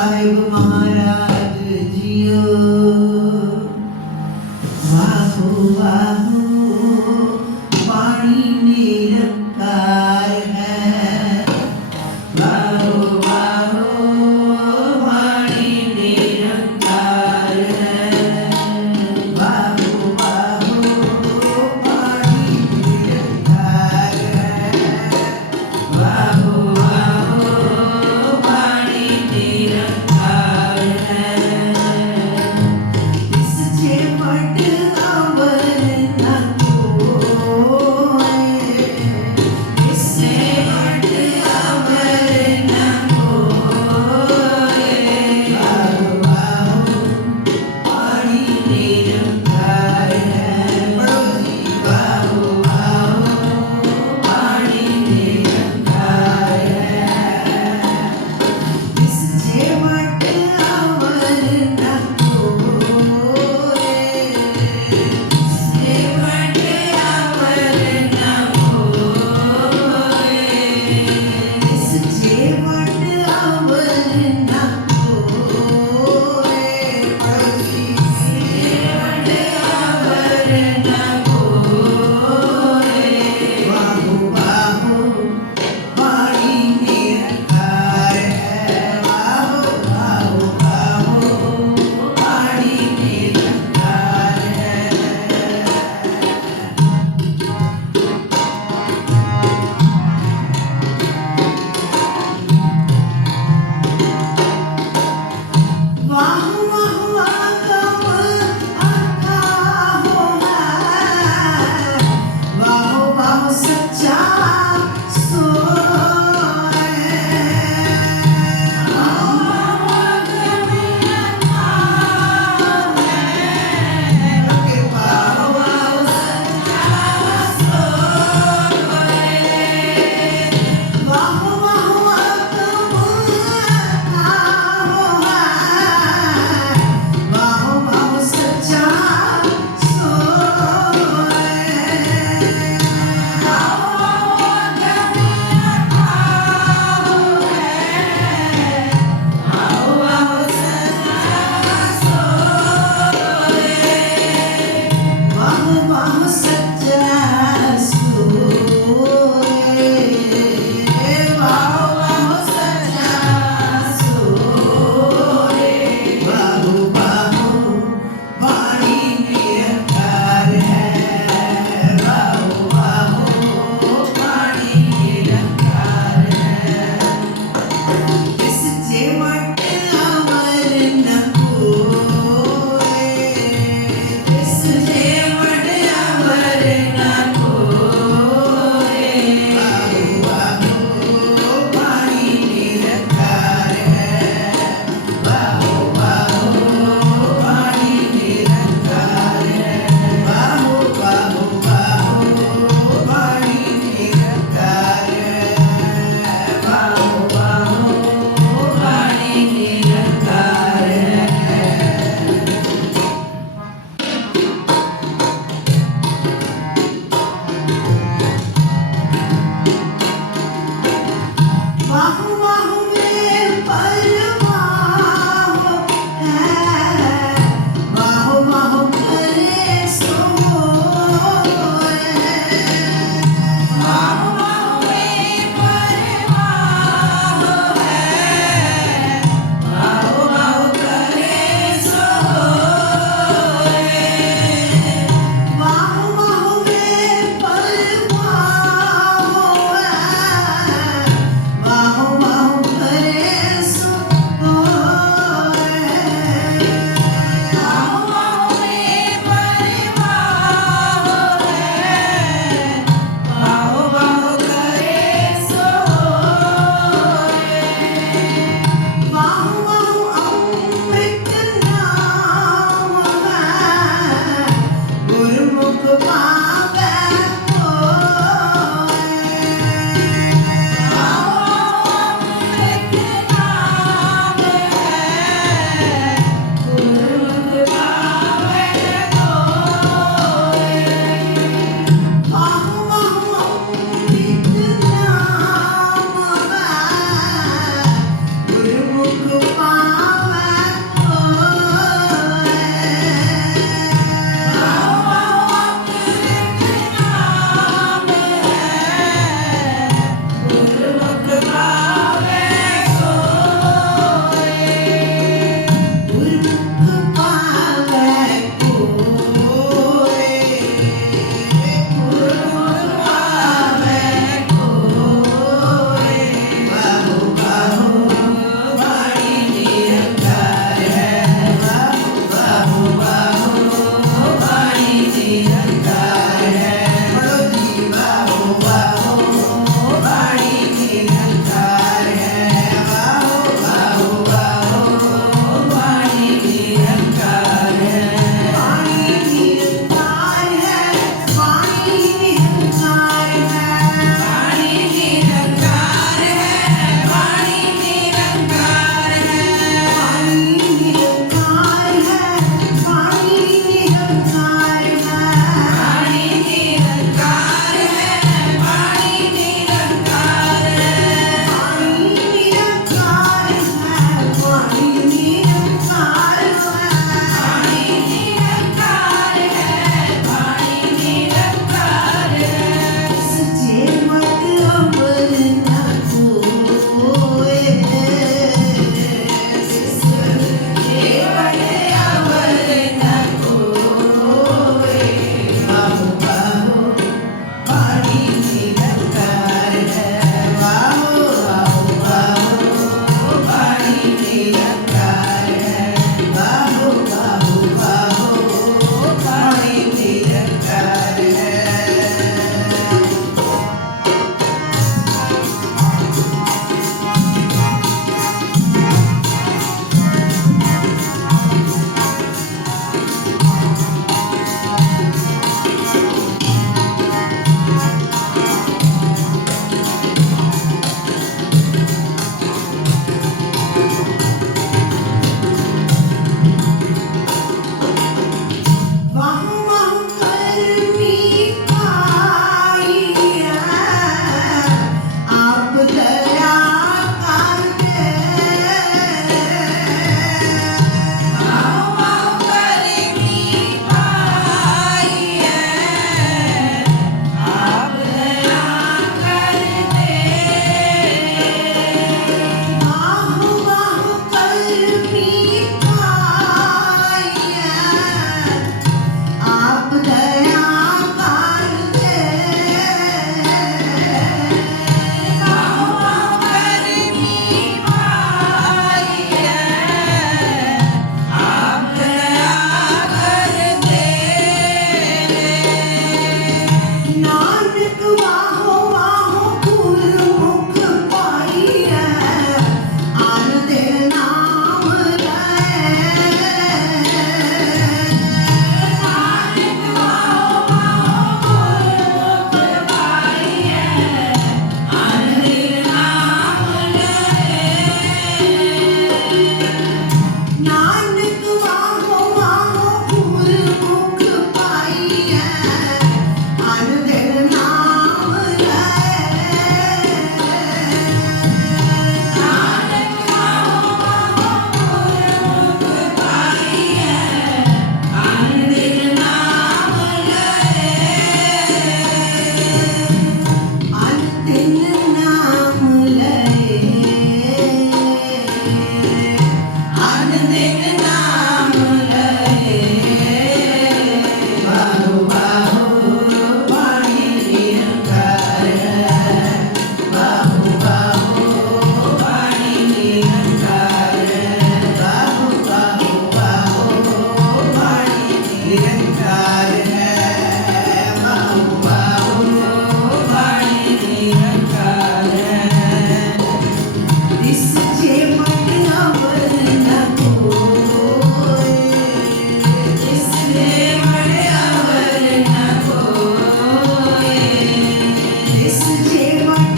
Sai Guma.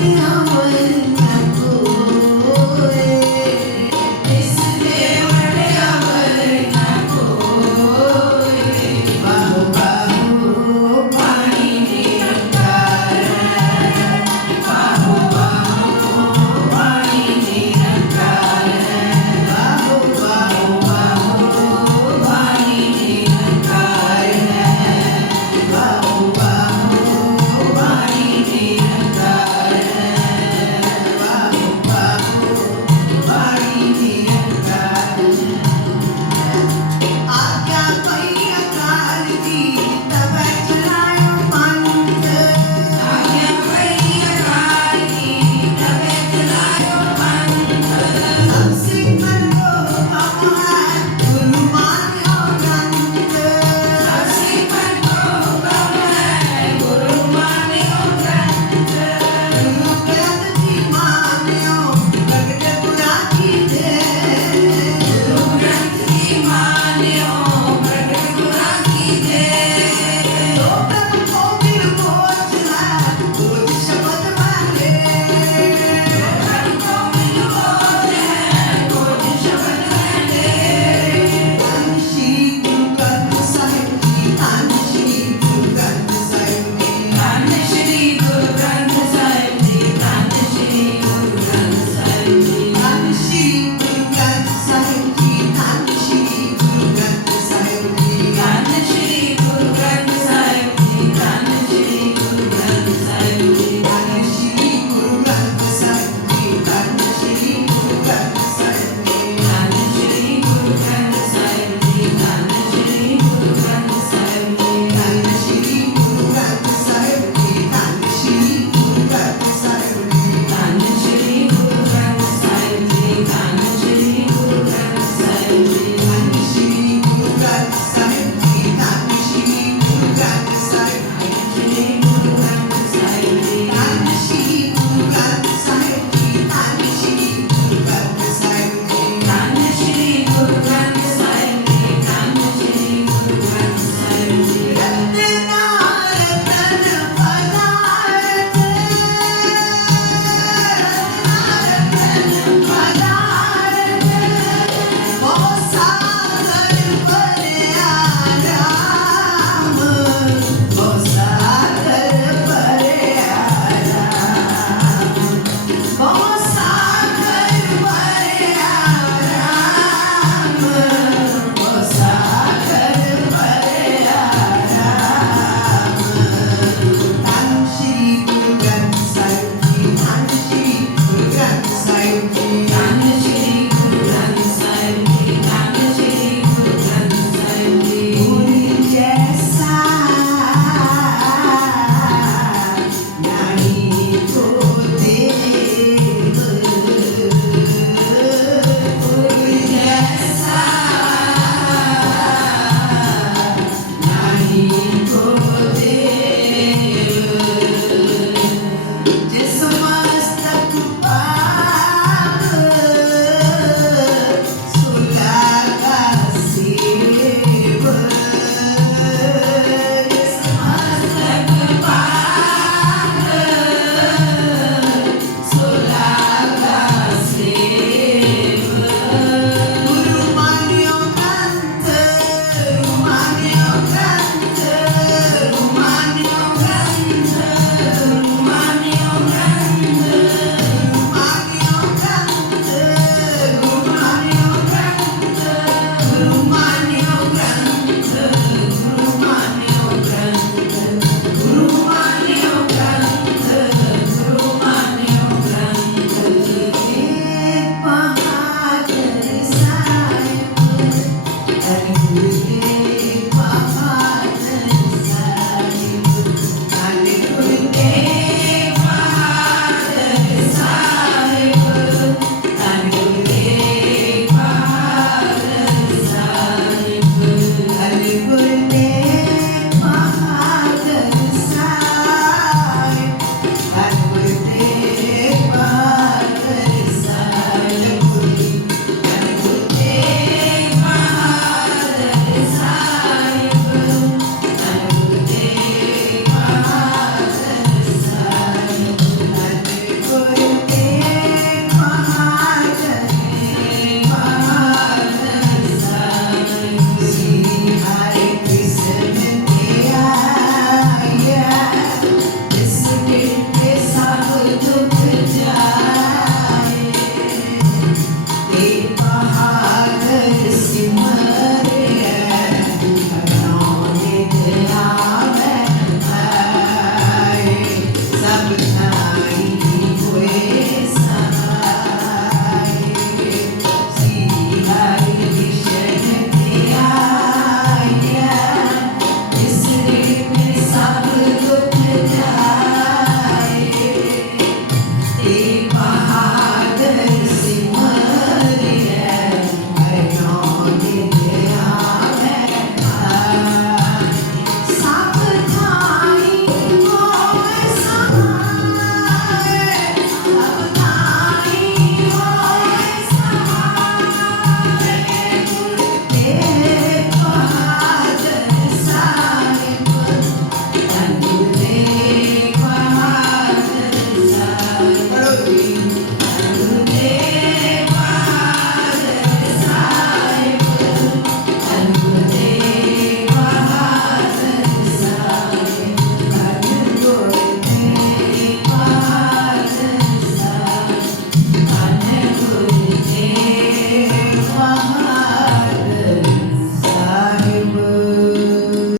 the away.